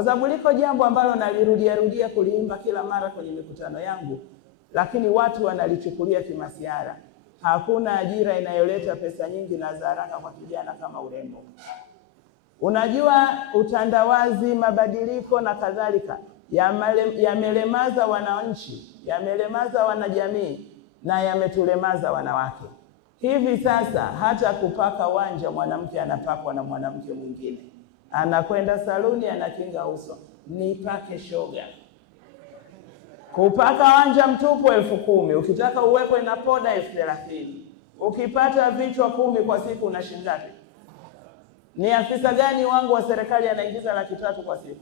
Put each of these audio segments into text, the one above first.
Kwa sababu liko jambo ambalo nalirudia kuliimba kila mara kwenye mikutano yangu, lakini watu wanalichukulia kimasiara. Hakuna ajira inayoleta pesa nyingi na za haraka kwa kijana kama urembo. Unajua, utandawazi, mabadiliko na kadhalika yamelemaza wananchi, yamelemaza wanajamii na yametulemaza wanawake. Hivi sasa hata kupaka wanja mwanamke anapakwa na mwanamke mwingine. Anakwenda saluni, anakinga uso, nipake shoga. Kupaka wanja mtupu 10,000, ukitaka uwekwe na poda 30,000. Ukipata vichwa 10 kwa siku unashinda ngapi? Ni afisa gani wangu wa serikali anaingiza 300,000 kwa siku?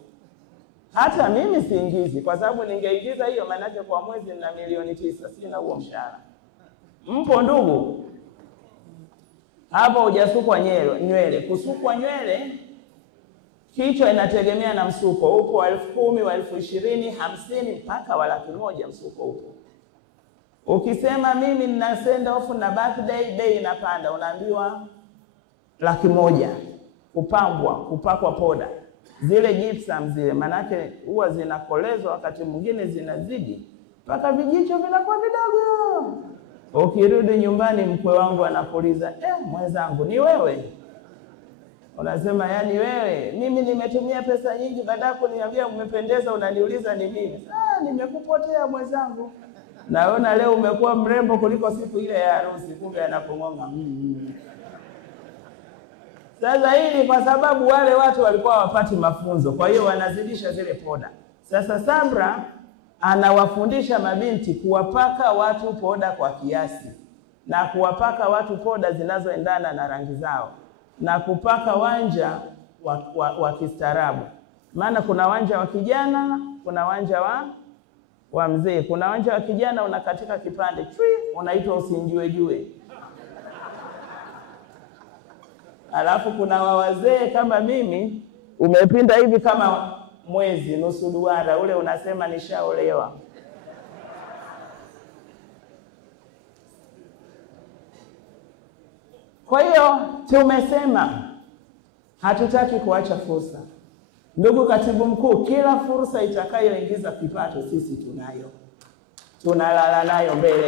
Hata mimi siingizi, kwa sababu ningeingiza hiyo manake kwa mwezi na milioni 9, sina huo mshahara. Mpo ndugu? Hapo hujasukwa nywele. Kusukwa nywele kichwa inategemea na msuko. Upo wa 10,000, wa 20,000, 50 mpaka wa 100,000 msuko upo. Ukisema mimi nina send off na birthday, bei inapanda, unaambiwa 100,000. Kupambwa, kupakwa poda. Zile gypsum zile manake huwa zinakolezwa, wakati mwingine zinazidi mpaka vijicho vinakuwa vidogo. Ukirudi nyumbani mkwe wangu anakuuliza, mwenzangu ni wewe? Unasema yani wewe, mimi nimetumia pesa nyingi, baada kuniambia umependeza unaniuliza ni mimi. Nimekupotea mwenzangu. Naona leo umekuwa mrembo kuliko siku ile ya harusi, kumbe anapongonga. Sasa hili kwa sababu wale watu walikuwa wapati mafunzo, kwa hiyo wanazidisha zile poda. Sasa Samra anawafundisha mabinti kuwapaka watu poda kwa kiasi, na kuwapaka watu poda zinazoendana na rangi zao, na kupaka wanja wa kistaarabu. Maana kuna wanja wa kijana, kuna wanja wa mzee. Kuna wanja wa kijana unakatika kipande, unaitwa usinjue. Alafu kuna wa wazee kama mimi, umepinda hivi kama mwezi, nusu duara, ule unasema nishaolewa. Kwa hiyo tumesema hatutaki kuacha fursa. Ndugu Katibu Mkuu, kila fursa itakayoingiza kipato sisi tunayo. Tunalala nayo mbele.